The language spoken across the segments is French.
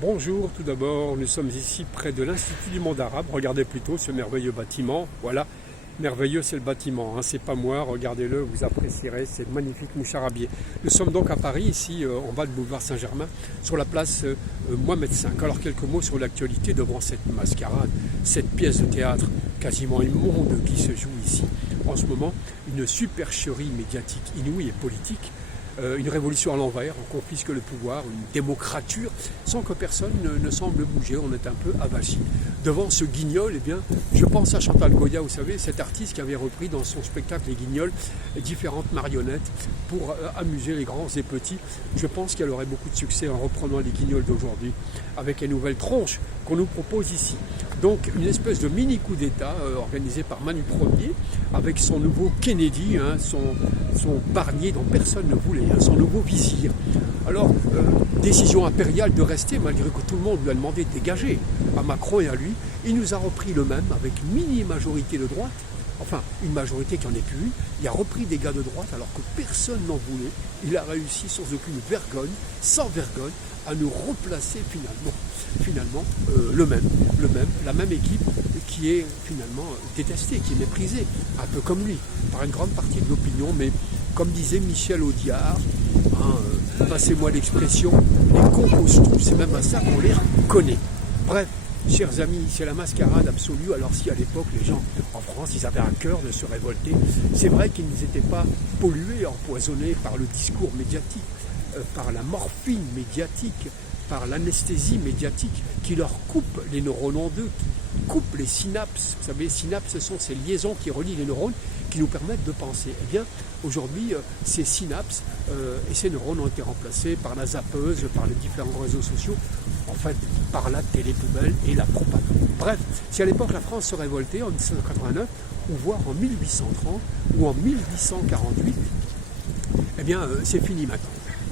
Bonjour, tout d'abord, nous sommes ici près de l'Institut du monde arabe. Regardez plutôt ce merveilleux bâtiment. Voilà, merveilleux c'est le bâtiment, hein. C'est pas moi, regardez-le, vous apprécierez, c'est magnifique moucharabier. Nous sommes donc à Paris, ici en bas de boulevard Saint-Germain, sur la place Mohamed V. Alors quelques mots sur l'actualité devant cette mascarade, cette pièce de théâtre quasiment immonde qui se joue ici. En ce moment, une supercherie médiatique inouïe et politique. Une révolution à l'envers, on confisque le pouvoir, une démocrature, sans que personne ne semble bouger, on est un peu avachi. Devant ce guignol, eh bien, je pense à Chantal Goya, vous savez, cet artiste qui avait repris dans son spectacle Les Guignols différentes marionnettes pour amuser les grands et petits. Je pense qu'elle aurait beaucoup de succès en reprenant les Guignols d'aujourd'hui, avec les nouvelles tronches qu'on nous propose ici. Donc une espèce de mini coup d'État organisé par Manu Ier, avec son nouveau Kennedy, hein, son Barnier dont personne ne voulait, hein, son nouveau vizir. Alors, décision impériale de rester, malgré que tout le monde lui a demandé de dégager, à Macron et à lui. Il nous a repris le même, avec une mini-majorité de droite, enfin une majorité qui en est plus une. Il a repris des gars de droite alors que personne n'en voulait. Il a réussi sans aucune vergogne, sans vergogne, à nous replacer finalement la même équipe qui est finalement détestée, qui est méprisée, un peu comme lui, par une grande partie de l'opinion, mais comme disait Michel Audiard, hein, passez-moi l'expression, les cons causent tout, c'est même à ça qu'on les reconnaît. Bref, chers amis, c'est la mascarade absolue. Alors si à l'époque les gens en France, ils avaient un cœur de se révolter, c'est vrai qu'ils n'étaient pas pollués, empoisonnés par le discours médiatique, par la morphine médiatique, par l'anesthésie médiatique qui leur coupe les neurones en deux, qui coupe les synapses. Vous savez, les synapses, ce sont ces liaisons qui relient les neurones, qui nous permettent de penser. Eh bien, aujourd'hui, ces synapses et ces neurones ont été remplacés par la zappeuse, par les différents réseaux sociaux, en fait, par la télé-poubelle et la propagande. Bref, si à l'époque la France se révoltait en 1789, ou voire en 1830 ou en 1848, eh bien, c'est fini maintenant.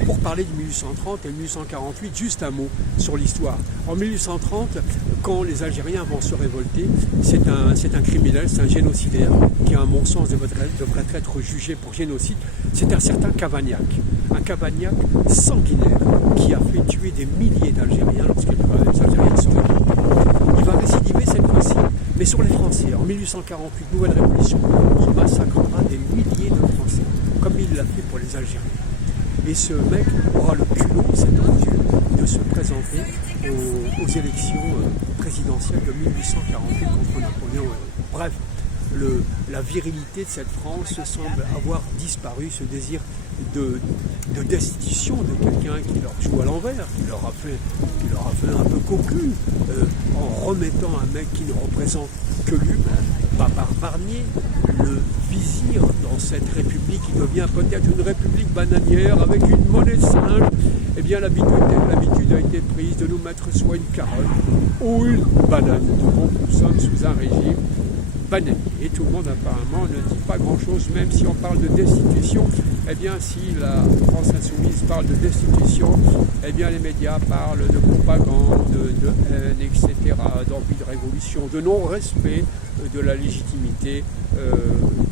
Pour parler de 1830 et 1848, juste un mot sur l'histoire. En 1830, quand les Algériens vont se révolter, c'est un criminel, c'est un génocidaire qui, à mon sens, devrait être jugé pour génocide. C'est un certain Cavagnac, un Cavagnac sanguinaire qui a fait tuer des milliers d'Algériens lorsque les Algériens se révoltent. Il va récidiver cette fois-ci, mais sur les Français. En 1848, nouvelle révolution, il massacrera des milliers de Français, comme il l'a fait pour les Algériens. Et ce mec aura le culot, cet ordure, de se présenter aux élections présidentielles de 1848 contre Napoléon. Bref, la virilité de cette France semble avoir disparu, ce désir de destitution de quelqu'un qui leur joue à l'envers, qui leur a fait un peu cocu, en remettant un mec qui ne représente que lui-même, Babar Barnier, le vizir dans cette république qui devient peut-être une république bananière avec une monnaie de singe. Eh bien l'habitude a été prise de nous mettre soit une carotte ou une banane. Donc nous sommes sous un régime bananier. Et tout le monde apparemment ne dit pas grand-chose, même si on parle de destitution. Eh bien si la France insoumise parle de destitution, eh bien les médias parlent de propagande, de haine, etc., d'envie de révolution, de non-respect de la légitimité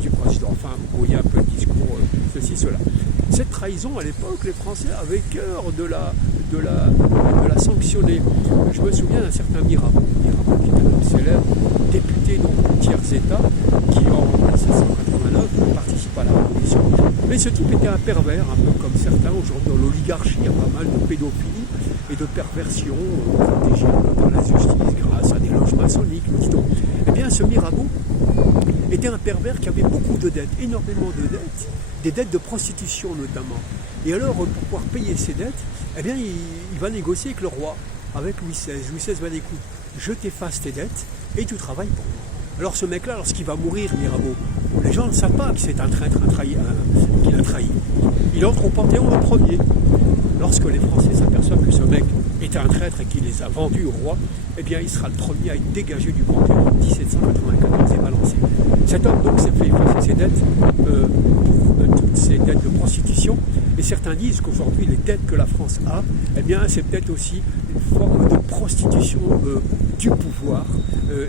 du président. Enfin, vous voyez un peu le discours, ceci, cela. Cette trahison, à l'époque, les Français avaient cœur de la sanctionner. Je me souviens d'un certain Mirabeau qui est un homme célèbre, député donc du tiers-État, qui en 1789 participe à la Révolution. Mais ce type était un pervers, un peu comme certains. Aujourd'hui, dans l'oligarchie, il y a pas mal de pédophilie et de perversion protégée par la justice grâce à des loges maçonniques, nous dit-on. Eh bien, ce Mirabeau était un pervers qui avait beaucoup de dettes, énormément de dettes, des dettes de prostitution notamment. Et alors, pour pouvoir payer ses dettes, eh bien, il va négocier avec le roi, avec Louis XVI. Louis XVI va dire, écoute, je t'efface tes dettes et tu travailles pour moi. Alors ce mec-là, lorsqu'il va mourir, Mirabeau, les gens ne savent pas que c'est un traître, qu'il a trahi. Il entre au Panthéon en premier. Lorsque les Français s'aperçoivent que ce mec est un traître et qu'il les a vendus au roi, eh bien il sera le premier à être dégagé du Panthéon en 1794 et balancé. Cet homme donc s'est fait effacer ses dettes, toutes ses dettes de prostitution, et certains disent qu'aujourd'hui les dettes que la France a, eh bien c'est peut-être aussi une forme de prostitution du pouvoir,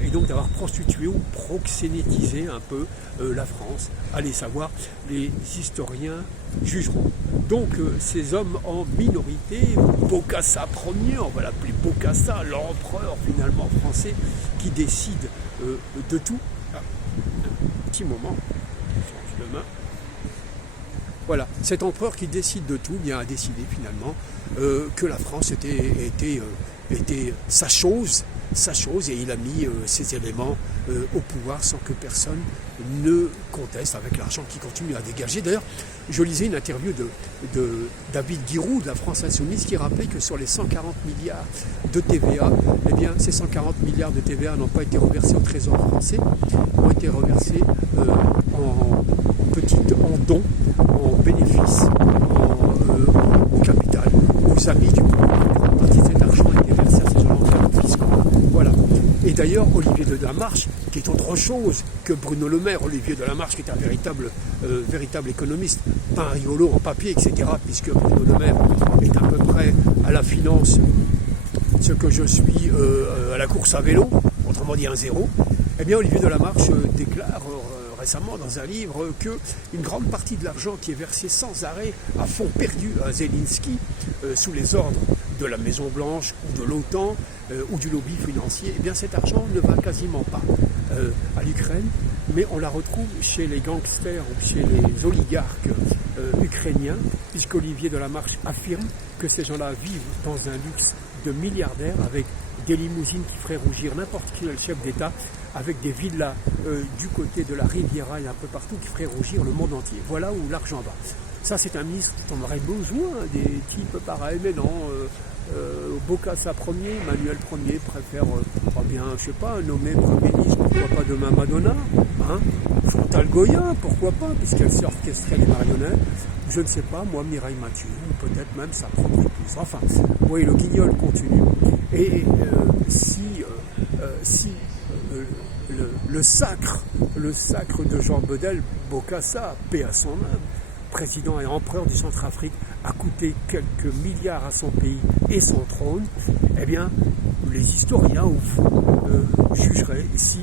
et donc d'avoir prostitué ou proxénétisé un peu la France. Allez savoir, les historiens jugeront. Donc ces hommes en minorité, Bokassa seigneur, on va l'appeler Bokassa, l'empereur finalement français, qui décide de tout. Ah, un petit moment, je change de main. Voilà, cet empereur qui décide de tout, bien a décidé finalement que la France était sa chose, et il a mis ces éléments au pouvoir sans que personne ne conteste, avec l'argent qui continue à dégager. D'ailleurs, je lisais une interview de David Guiraud de la France Insoumise qui rappelait que sur les 140 milliards de TVA, eh bien, ces 140 milliards de TVA n'ont pas été reversés au Trésor français, ont été reversés en dons, en bénéfices, au capital, aux amis du pouvoir. Une partie de cet argent a été versé à ces gens en cadeaux fiscaux. Voilà. Et d'ailleurs, Olivier de Lamarche, qui est autre chose que Bruno Le Maire, Olivier de Lamarche, qui est un véritable économiste, pas un rigolo en papier, etc., puisque Bruno Le Maire est à peu près à la finance ce que je suis à la course à vélo, autrement dit un zéro. Eh bien, Olivier de Lamarche déclare récemment dans un livre qu'une grande partie de l'argent qui est versé sans arrêt à fonds perdu à Zelensky sous les ordres de la Maison Blanche ou de l'OTAN ou du lobby financier, eh bien cet argent ne va quasiment pas à l'Ukraine, mais on la retrouve chez les gangsters ou chez les oligarques ukrainiens, puisqu'Olivier de Lamarche affirme que ces gens-là vivent dans un luxe de milliardaires avec des limousines qui feraient rougir n'importe quel chef d'État, avec des villas du côté de la Riviera et un peu partout qui feraient rougir le monde entier. Voilà où l'argent va. Ça, c'est un ministre dont on aurait besoin, des types pareils, mais non. Bokassa Ier, Emmanuel Ier préfère, je sais pas, nommer Premier ministre, pourquoi pas demain Madonna, hein, Chantal Goya, pourquoi pas, puisqu'elle sait orchestrer les marionnettes, je ne sais pas, moi Mireille Mathieu, ou peut-être même sa propre épouse. Enfin, oui, le guignol continue. Et si le sacre de Jean Bedel, Bokassa, paix à son âme, président et empereur du Centrafrique, a coûté quelques milliards à son pays et son trône, eh bien, les historiens ou vous jugerez si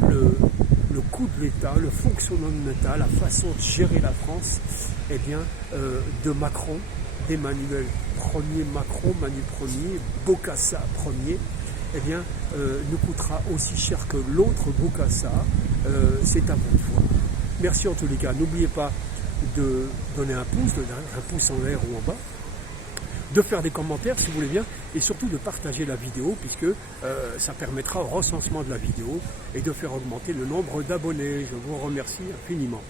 le coût de l'État, le fonctionnement de l'État, la façon de gérer la France, eh bien, de Macron, d'Emmanuel Ier, Macron, Manu Ier, Bokassa Ier, eh bien, nous coûtera aussi cher que l'autre Bokassa. C'est à vous de voir. Merci en tous les cas. N'oubliez pas de donner un pouce en l'air ou en bas, de faire des commentaires si vous voulez bien, et surtout de partager la vidéo, puisque ça permettra au recensement de la vidéo et de faire augmenter le nombre d'abonnés. Je vous remercie infiniment.